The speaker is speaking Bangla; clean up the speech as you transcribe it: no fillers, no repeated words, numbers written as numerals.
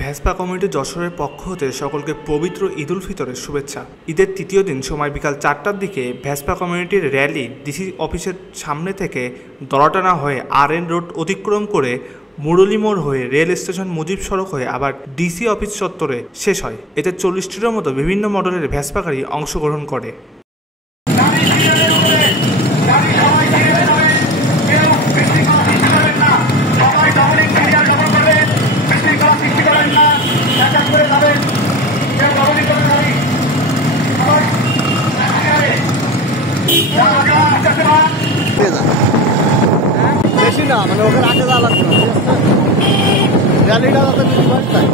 ভেসপা কমিউনিটি যশোরের পক্ষ হতে সকলকে পবিত্র ঈদ উল ফিতরের শুভেচ্ছা। ঈদের তৃতীয় দিন সময় বিকাল 4টার দিকে ভেসপা কমিউনিটির র্যালি ডিসি অফিসের সামনে থেকে দড়াটানা হয়ে RN রোড অতিক্রম করে মুরলী মোড় হয়ে রেল স্টেশন মুজিব সড়ক হয়ে আবার ডিসি অফিস চত্বরে শেষ হয়। এতে 40টিরও মতো বিভিন্ন মডেলের ভেসপা গাড়ি অংশগ্রহণ করে। বেশি না, মানে ওকে রাখে যাওয়া লাগবে না, র্যালিটা যাতে বেশি হয় তাই।